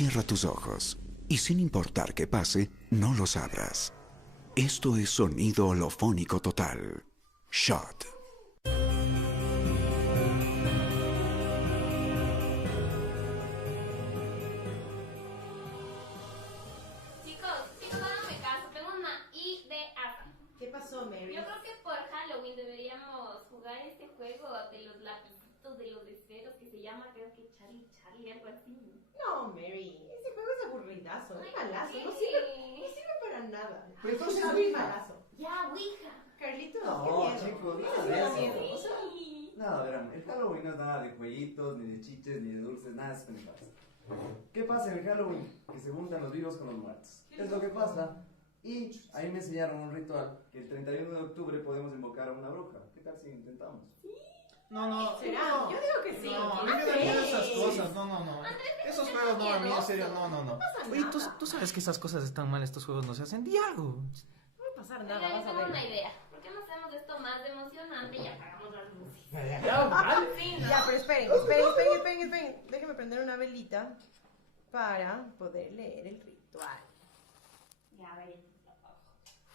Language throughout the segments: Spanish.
Cierra tus ojos y sin importar qué pase, no los abras. Esto es sonido holofónico total. Shot. Chicos, háganme caso. Tengo una idea. ¿Qué pasó, Mary? Yo creo que por Halloween deberíamos jugar este juego de los lapicitos, de los esferos, que se llama, creo que Charlie, algo así. No, Mary, ese juego es aburridazo, Ay, es malazo, ¿qué? no sirve para nada. Pero entonces, es Ouija. malazo. Ya, Ouija. Carlitos, No, qué miedo. chicos, Ese nada sí de da eso. miedo, o sea, Sí. No, verán, el Halloween no es nada de jueguitos, ni de chiches, ni de dulces, nada de eso que pasa. ¿Qué pasa en el Halloween? Que se juntan los vivos con los muertos. Es lo que pasa. Y ahí me enseñaron un ritual, que el 31 de octubre podemos invocar a una bruja. ¿Qué tal si intentamos? No. ¿será? No. Yo digo que sí. No, a mí me dan miedo esas cosas. No. Esos juegos no, a mí en serio, no. pasa Oye, nada. tú sabes que esas cosas están mal, estos juegos no se hacen. Di algo. No va a pasar nada, Oigan, vas a tengo una ver. idea. ¿Por qué no hacemos esto más emocionante y apagamos las luces? Sí, ¿no? Ya, pero esperen. Déjenme prender una velita para poder leer el ritual. Ya, a ver.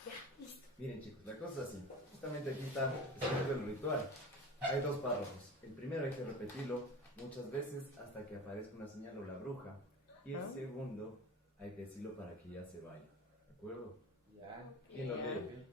Ya, listo. Miren, chicos, la cosa es así. Justamente aquí está escrito el ritual. Hay dos párrafos. El primero hay que repetirlo muchas veces hasta que aparezca una señal o la bruja. Y el segundo hay que decirlo para que ya se vaya. ¿De acuerdo? Ya. ¿Quién lo lee?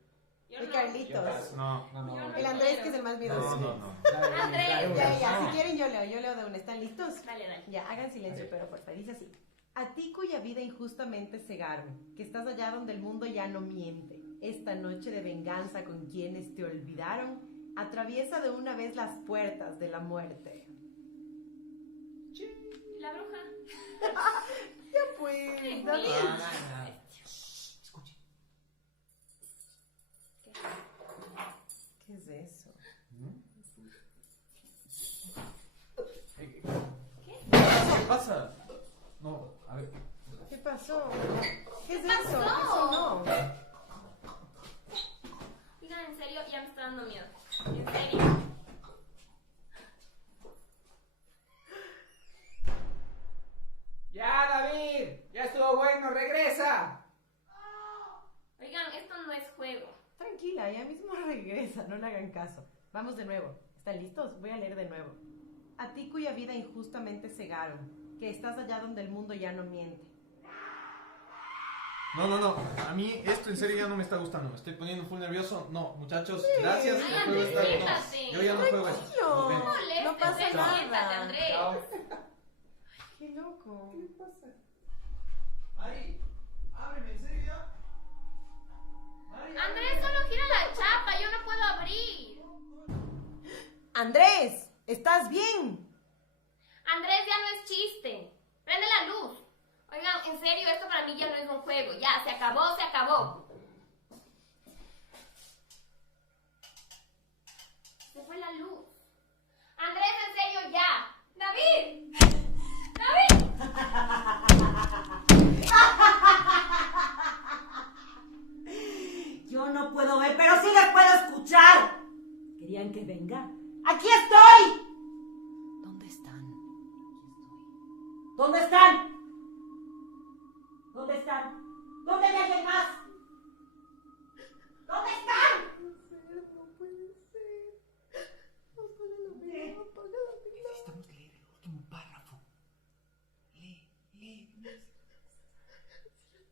Yo El no. Carlitos. No. El Andrés, que es el más miedoso. No. Andrés. Ya, si quieren yo leo de una. ¿Están listos? Dale. Ya, hagan silencio, pero por favor, dice así. A ti cuya vida injustamente cegaron, que estás allá donde el mundo ya no miente, esta noche de venganza con quienes te olvidaron, atraviesa de una vez las puertas de la muerte. La bruja. Ya pues, Ay, David. Escuche. ¿Qué es eso? ¿Qué pasa? No, a ver. ¿Qué pasó? ¿Qué es ¿Qué eso? pasó? Eso no. Oigan, en serio, ya me está dando miedo. En serio. Ya, David, ya estuvo bueno, regresa. Oigan, esto no es juego. Tranquila, ya mismo regresa, no le hagan caso. Vamos de nuevo. ¿Están listos? Voy a leer de nuevo. A ti cuya vida injustamente cegaron, que estás allá donde el mundo ya no miente. No. A mí esto en serio ya no me está gustando. Me estoy poniendo full nervioso. No, muchachos, gracias. Ay, El juego está Andrés, no. siéntate. Yo ya no juego eso. Nos No, vemos. Moleste, no pasa Andrés, nada. siéntate, Andrés. Chao. ¡Qué loco! ¿Qué pasa? Mari, ábreme, ¿en serio ya? Mari, Andrés, solo gira la chapa, yo no puedo abrir. ¡Andrés! ¿Estás bien? Andrés, ya no es chiste. Prende la luz. Oigan, en serio, esto para mí ya no es un juego. Ya, se acabó. Se fue la luz. Andrés, en serio, ya. David. Yo no puedo ver, pero sí les puedo escuchar. ¿Querían que venga? ¡Aquí estoy! ¿Dónde están? ¿Dónde están? ¿Dónde están? ¿Dónde hay alguien más? ¿Dónde están? No puede ser. Apaga la vela, ¿Qué? apaga la vela. Necesitamos leer el último párrafo. Lee. Si ya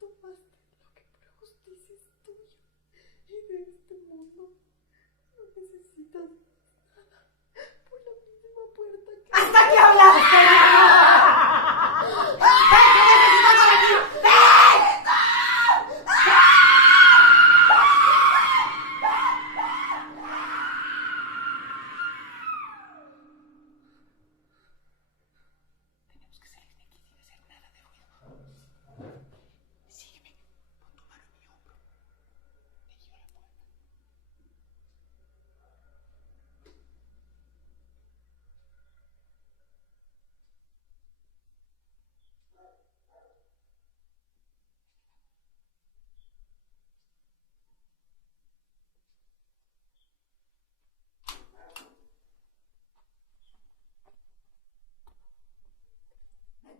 tomaste lo que por justicia es tuyo y de este mundo, no necesitas nada por la misma puerta que... ¡Hasta que hablaste! Tenemos que salir de aquí sin hacer nada de ruido. Sígueme. Pon tu mano en mi hombro. Te guío a la puerta.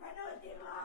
¡Penúltimo!